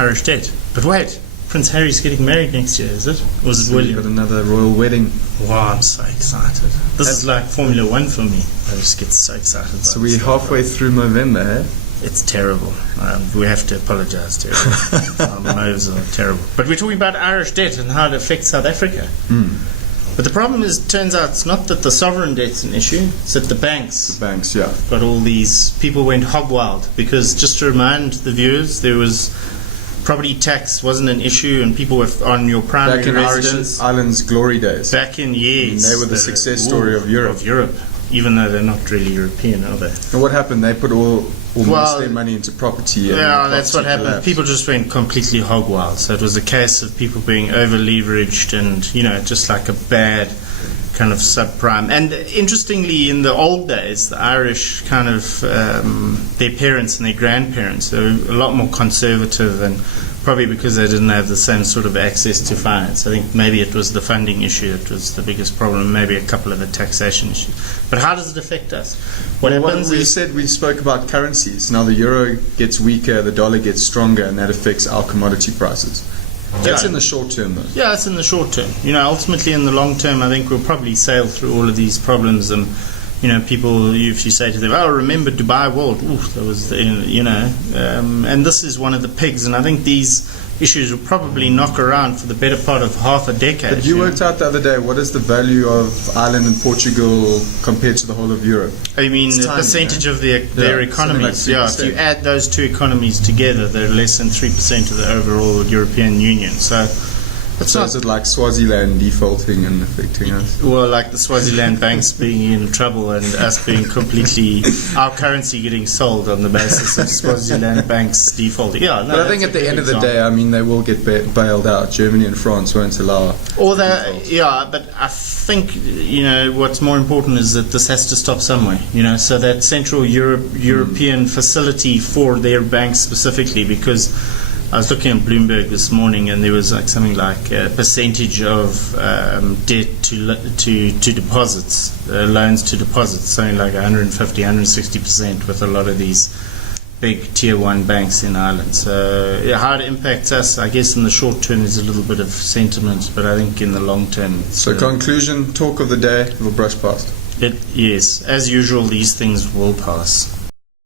Irish debt. But wait, Prince Harry's getting married next year, is it? Or is it We've William? got another royal wedding. Wow, I'm so excited. This is like Formula One for me. I just get so excited. So we're halfway through November, eh? It's terrible. We have to apologise to everyone. Our moves are terrible. But we're talking about Irish debt and how it affects South Africa. But the problem is, it turns out it's not that the sovereign debt's an issue, it's that the banks Yeah. got all these, people went hog wild. Because just to remind the viewers, there was property tax wasn't an issue and people were on your primary Back in residence. Island's glory days. Back in years. They were the success story of Europe. Even though they're not really European, are they? And what happened? They put most Well, of their money into property. And Yeah, that's what property happened. collapsed. People just went completely hog wild. So it was a case of people being over leveraged and, just like a bad kind of subprime. And interestingly, in the old days, the Irish kind of, their parents and their grandparents, they were a lot more conservative, and probably because they didn't have the same sort of access to finance. I think maybe it was the funding issue that was the biggest problem, maybe a couple of the taxation issues. But how does it affect us? What happens we is... said, we spoke about currencies. Now the euro gets weaker, the dollar gets stronger, and that affects our commodity prices. That's in the short term, though. Yeah, it's in the short term. Ultimately in the long term, I think we'll probably sail through all of these problems. And, people, if you say to them, oh, remember Dubai World, that was, and this is one of the pigs. And I think these issues will probably knock around for the better part of half a decade. But you worked out the other day, what is the value of Ireland and Portugal compared to the whole of Europe? I mean, It's the tiny, percentage eh? of their Yeah, economies. something like If you 3%. add those two economies together, they're less than 3% of the overall European Union. So it's So not is it like Swaziland defaulting and affecting us? well, like the Swaziland banks being in trouble and us being completely, our currency getting sold on the basis of Swaziland banks defaulting. Yeah, no, But I think that's at a the good end of the example. day, I mean, they will get bailed out. Germany and France won't allow. Or that, default. yeah, but I think, what's more important is that this has to stop somewhere, so that Central European facility for their banks specifically, because I was looking at Bloomberg this morning and there was like something like a percentage of debt to deposits, loans to deposits, something like 150, 160% with a lot of these big tier 1 banks in Ireland. So how it impacts us, I guess in the short term is a little bit of sentiment, but I think in the long term it's, So conclusion, talk of the day, we'll brush past. yes, as usual these things will pass.